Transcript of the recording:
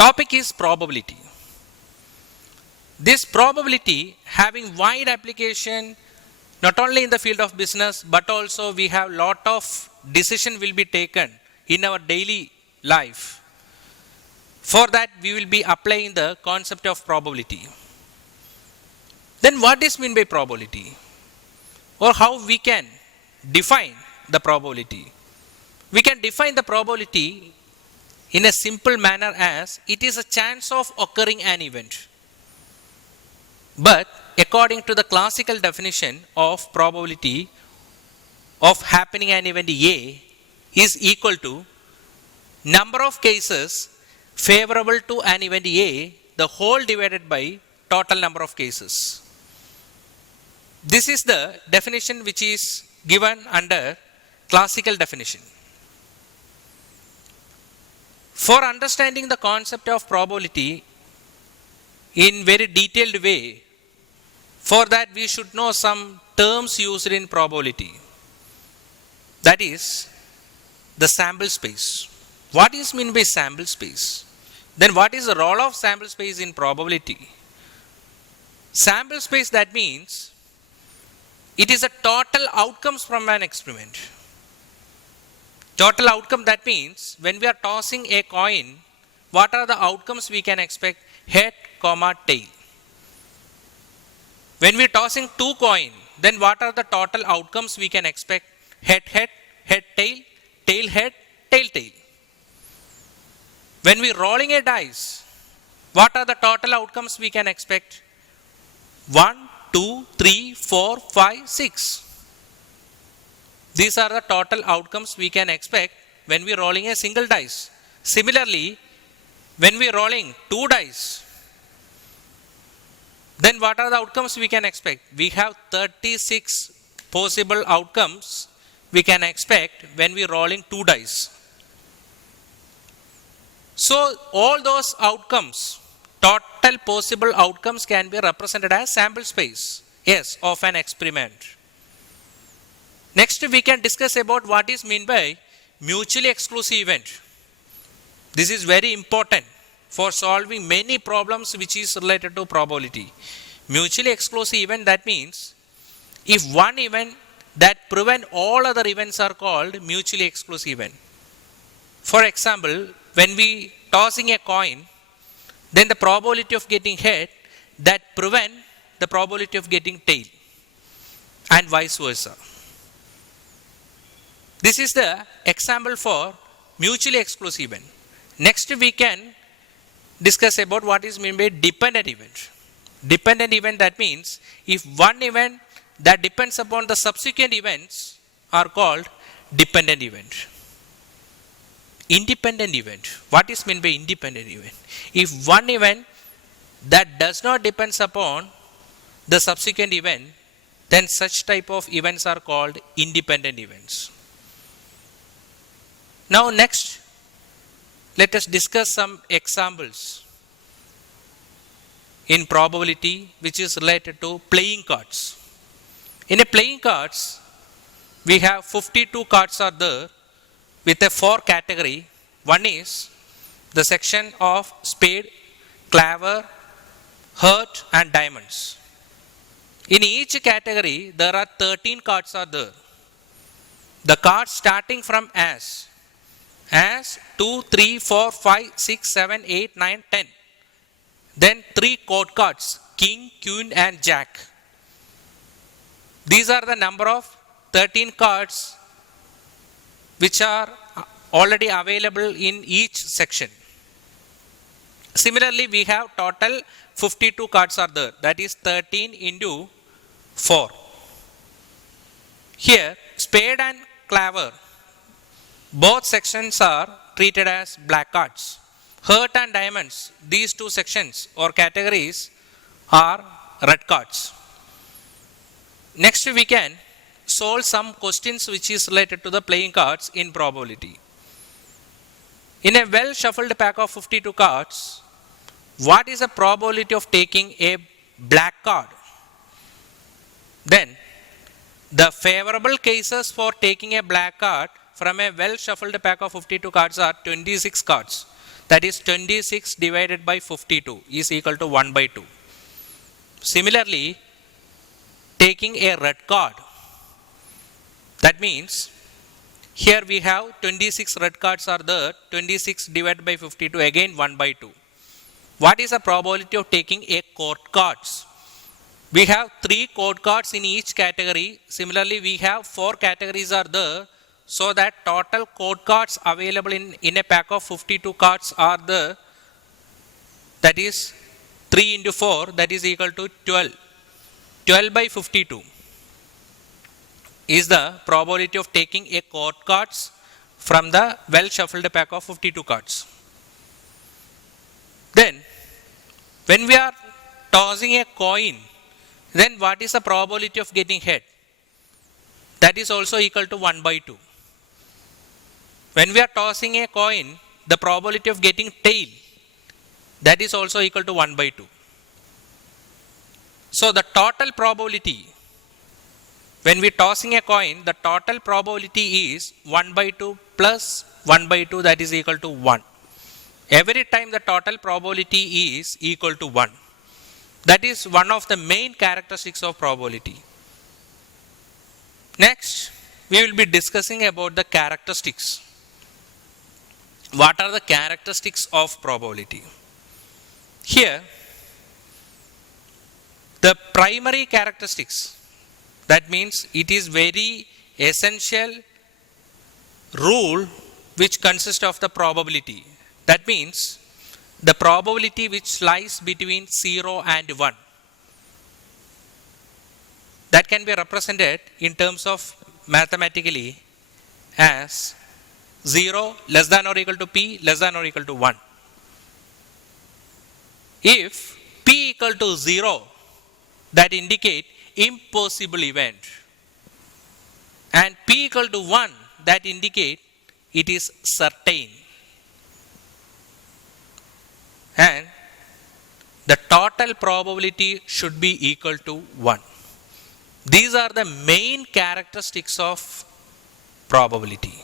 Topic is probability. This probability having wide application not only in the field of business, but also we have lot of decision will be taken in our daily life. For that we will be applying the concept of probability. Then what is meant by probability? Or how we can define the probability? We can define the probability in a simple manner as it is a chance of occurring an event. But according to the classical definition of probability of happening an event A is equal to number of cases favorable to an event A, the whole divided by total number of cases. This is the definition which is given under classical definition. For understanding the concept of probability in very detailed way, for that we should know some terms used in probability. That is the sample space. What is meant by sample space? Then what is the role of sample space in probability? Sample space, that means it is a total outcomes from an experiment. Total outcome, that means when we are tossing a coin, what are the outcomes we can expect? Head, tail. When we are tossing two coins, then what are the total outcomes we can expect? Head, tail, head, tail. When we are rolling a dice, what are the total outcomes we can expect? 1, 2, 3, 4, 5, 6. These are the total outcomes we can expect when we are rolling a single dice. Similarly, when we are rolling two dice, then what are the outcomes we can expect? We have 36 possible outcomes we can expect when we are rolling two dice. So all those outcomes, total possible outcomes, can be represented as sample space, yes, of an experiment. Next we can discuss about what is meant by mutually exclusive event. This is very important for solving many problems which is related to probability. Mutually exclusive event, that means if one event that prevent all other events are called mutually exclusive event. For example, when we tossing a coin, then the probability of getting head that prevent the probability of getting tail, and vice versa. This is the example for mutually exclusive event. Next we can discuss about what is meant by dependent event. Dependent event, that means if one event that depends upon the subsequent events are called dependent event. Independent event. What is meant by independent event? If one event that does not depend upon the subsequent event, then such type of events are called independent events. Now next, let us discuss some examples in probability which is related to playing cards. In a playing cards, we have 52 cards are there with a 4 category. One is the section of spade, claver, heart and diamonds. In each category there are 13 cards are there. The cards starting from as 2, 3, 4, 5, 6, 7, 8, 9, 10. Then 3 court cards, king, queen and jack. These are the number of 13 cards which are already available in each section. Similarly, we have total 52 cards are there. That is 13 into 4. Here, spade and claver, both sections are treated as black cards. Heart and diamonds, these two sections or categories are red cards. Next we can solve some questions which is related to the playing cards in probability. In a well shuffled pack of 52 cards, what is the probability of taking a black card? Then the favorable cases for taking a black card from a well shuffled pack of 52 cards are 26 cards. that is 26 divided by 52 is equal to 1 by 2. Similarly, taking a red card, that means here we have 26 red cards are there, 26 divided by 52 again 1 by 2. What is the probability of taking a court cards? We have 3 court cards in each category. Similarly, we have 4 categories are there, so that total court cards available in a pack of 52 cards are there. That is 3 into 4, that is equal to 12. 12 by 52 is the probability of taking a court cards from the well shuffled pack of 52 cards. Then, when we are tossing a coin, then what is the probability of getting head? That is also equal to 1 by 2. When we are tossing a coin, the probability of getting tail, that is also equal to 1 by 2. So the total probability, when we tossing a coin, the total probability is 1 by 2 plus 1 by 2, that is equal to 1. Every time the total probability is equal to 1. That is one of the main characteristics of probability. Next, we will be discussing about the characteristics. What are the characteristics of probability? Here, the primary characteristics, that means it is very essential rule which consists of the probability. That means the probability which lies between 0 and 1. That can be represented in terms of mathematically as 0 less than or equal to p less than or equal to 1. If p equal to 0, that indicate impossible event, and p equal to 1, that indicate it is certain, and the total probability should be equal to 1. These are the main characteristics of probability.